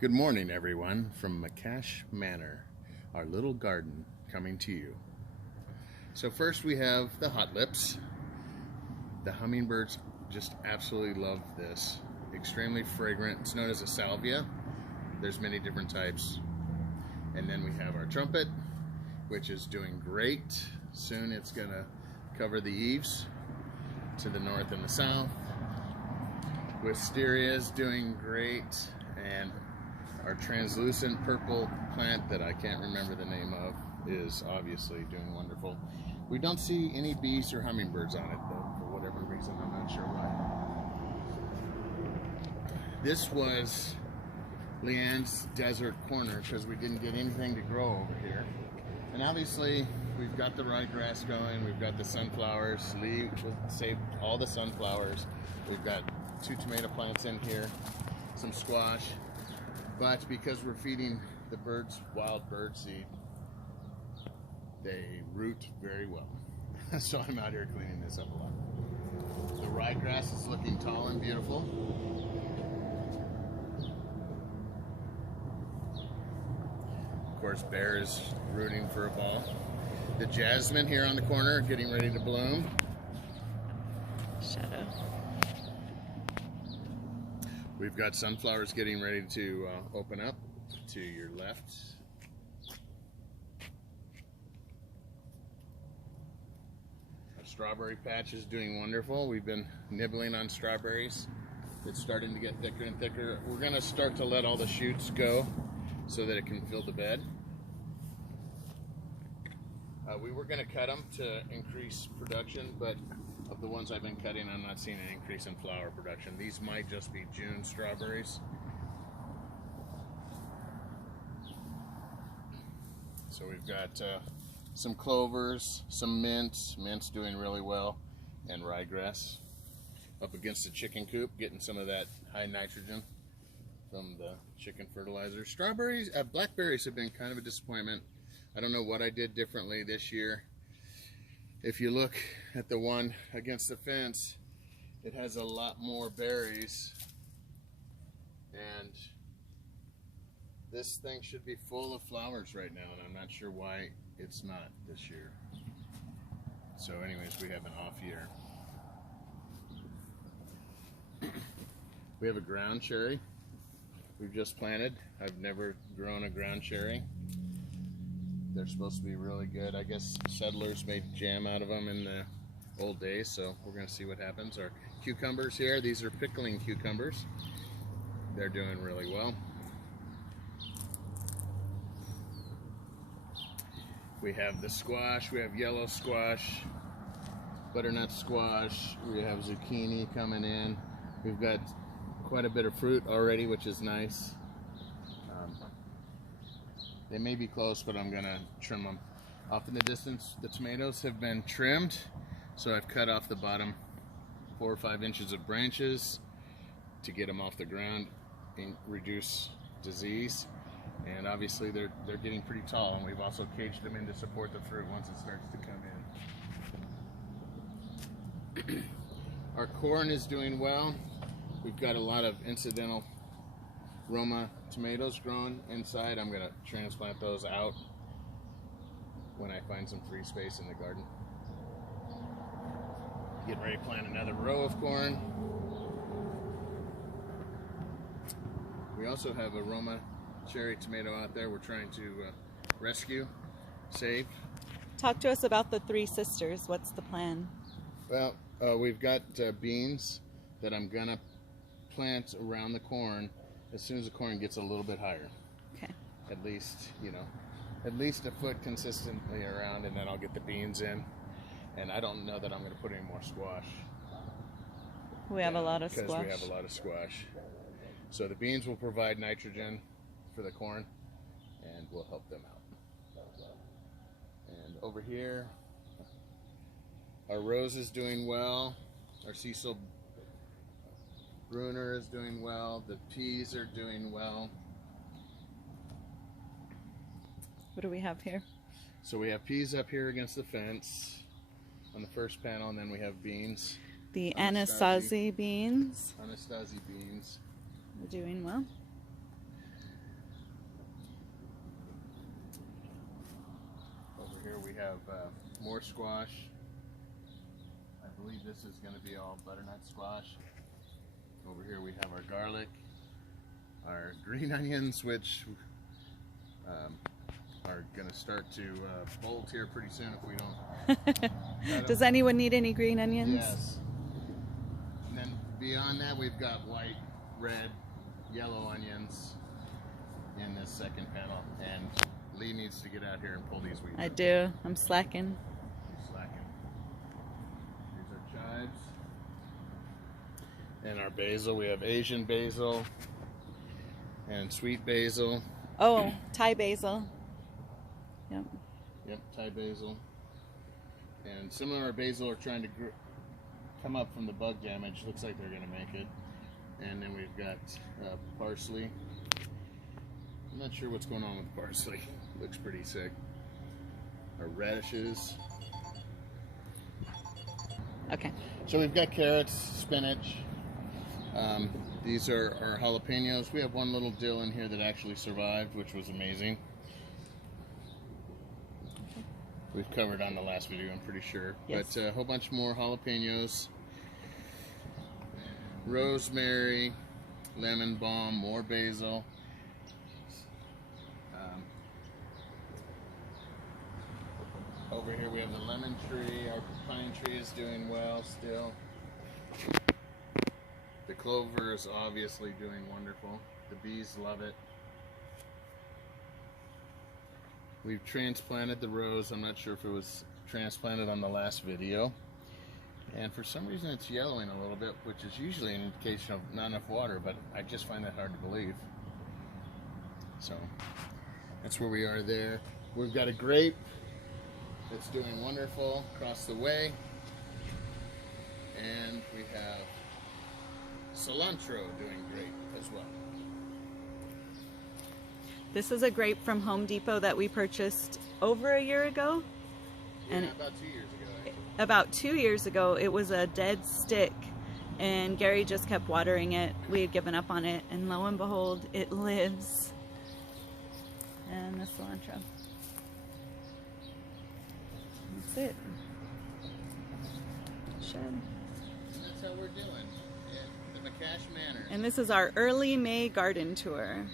Good morning, everyone, from McCash Manor, our little garden coming to you. So first we have the hot lips. The hummingbirds just absolutely love this. Extremely fragrant. It's known as a salvia. There's many different types. And then we have our trumpet, which is doing great. Soon it's gonna cover the eaves to the north and the south. Wisteria is doing great, and our translucent purple plant that I can't remember the name of is obviously doing wonderful. We don't see any bees or hummingbirds on it though, for whatever reason. I'm not sure why. This was Leanne's desert corner because we didn't get anything to grow over here. And obviously we've got the ryegrass going, we've got the sunflowers. Lee saved all the sunflowers. We've got 2 tomato plants in here, some squash. But because we're feeding the birds wild bird seed, they root very well. So I'm out here cleaning this up a lot. The ryegrass is looking tall and beautiful. Of course, Bear is rooting for a ball. The jasmine here on the corner getting ready to bloom. Shadow. We've got sunflowers getting ready to open up to your left. Our strawberry patch is doing wonderful. We've been nibbling on strawberries. It's starting to get thicker and thicker. We're going to start to let all the shoots go so that it can fill the bed. We were going to cut them to increase production, but of the ones I've been cutting, I'm not seeing an increase in flower production. These might just be June strawberries. So we've got some clovers, some mints. Mint's doing really well, and ryegrass. Up against the chicken coop, getting some of that high nitrogen from the chicken fertilizer. Strawberries, blackberries have been kind of a disappointment. I don't know what I did differently this year. If you look at the one against the fence, it has a lot more berries, and this thing should be full of flowers right now, and I'm not sure why it's not this year. So anyways, we have an off year. We have a ground cherry we've just planted. I've never grown a ground cherry. They're supposed to be really good. I guess settlers made jam out of them in the old days, so we're going to see what happens. Our cucumbers here, these are pickling cucumbers. They're doing really well. We have the squash, we have yellow squash, butternut squash, we have zucchini coming in. We've got quite a bit of fruit already, which is nice. They may be close, but I'm gonna trim them. Off in the distance, the tomatoes have been trimmed, so I've cut off the bottom 4 or 5 inches of branches to get them off the ground and reduce disease. And obviously they're getting pretty tall, and we've also caged them in to support the fruit once it starts to come in. Our corn is doing well. We've got a lot of incidental Roma tomatoes growing inside. I'm going to transplant those out when I find some free space in the garden. Getting ready to plant another row of corn. We also have a Roma cherry tomato out there we're trying to rescue, save. Talk to us about the 3 sisters. What's the plan? Well, we've got beans that I'm going to plant around the corn as soon as the corn gets a little bit higher. Okay. At least, at least a foot consistently around, and then I'll get the beans in. And I don't know that I'm going to put any more squash. We have a lot of squash. Because we have a lot of squash. So the beans will provide nitrogen for the corn, and will help them out. And over here, our rose is doing well. Our Cecil Bruner is doing well. The peas are doing well. What do we have here? So we have peas up here against the fence on the first panel, and then we have beans. The Anasazi beans. Anasazi beans. We're doing well. we have more squash. I believe this is going to be all butternut squash. Over here we have our garlic, our green onions, which are going to start to bolt here pretty soon if we don't. Does anyone need any green onions? Yes. And then beyond that, we've got white, red, yellow onions in this second panel. And Lee needs to get out here and pull these weeds. I do. I'm slacking. He's slacking. Here's our chives. And our basil. We have Asian basil and sweet basil. Oh, Thai basil. Yep. Yep, Thai basil. And some of our basil are trying to come up from the bug damage. Looks like they're going to make it. And then we've got parsley. I'm not sure what's going on with parsley. Looks pretty sick. Our radishes. Okay. So we've got carrots, spinach. These are our jalapenos. We have one little dill in here that actually survived, which was amazing. We've covered on the last video, I'm pretty sure. Yes. But a whole bunch more jalapenos, rosemary, lemon balm, more basil. Over here we have the lemon tree. Our pine tree is doing well still. The clover is obviously doing wonderful. The bees love it. We've transplanted the rose. I'm not sure if it was transplanted on the last video. And for some reason it's yellowing a little bit, which is usually an indication of not enough water, but I just find that hard to believe. So that's where we are there. We've got a grape that's doing wonderful across the way. And we have cilantro doing great as well. This is a grape from Home Depot that we purchased over a year ago. Yeah, And about 2 years ago, actually. about 2 years ago, it was a dead stick, and Gary just kept watering it. We had given up on it, and lo and behold, it lives. And the cilantro. That's it. Shed. And that's how we're doing at the McCash Manor. And this is our early May garden tour.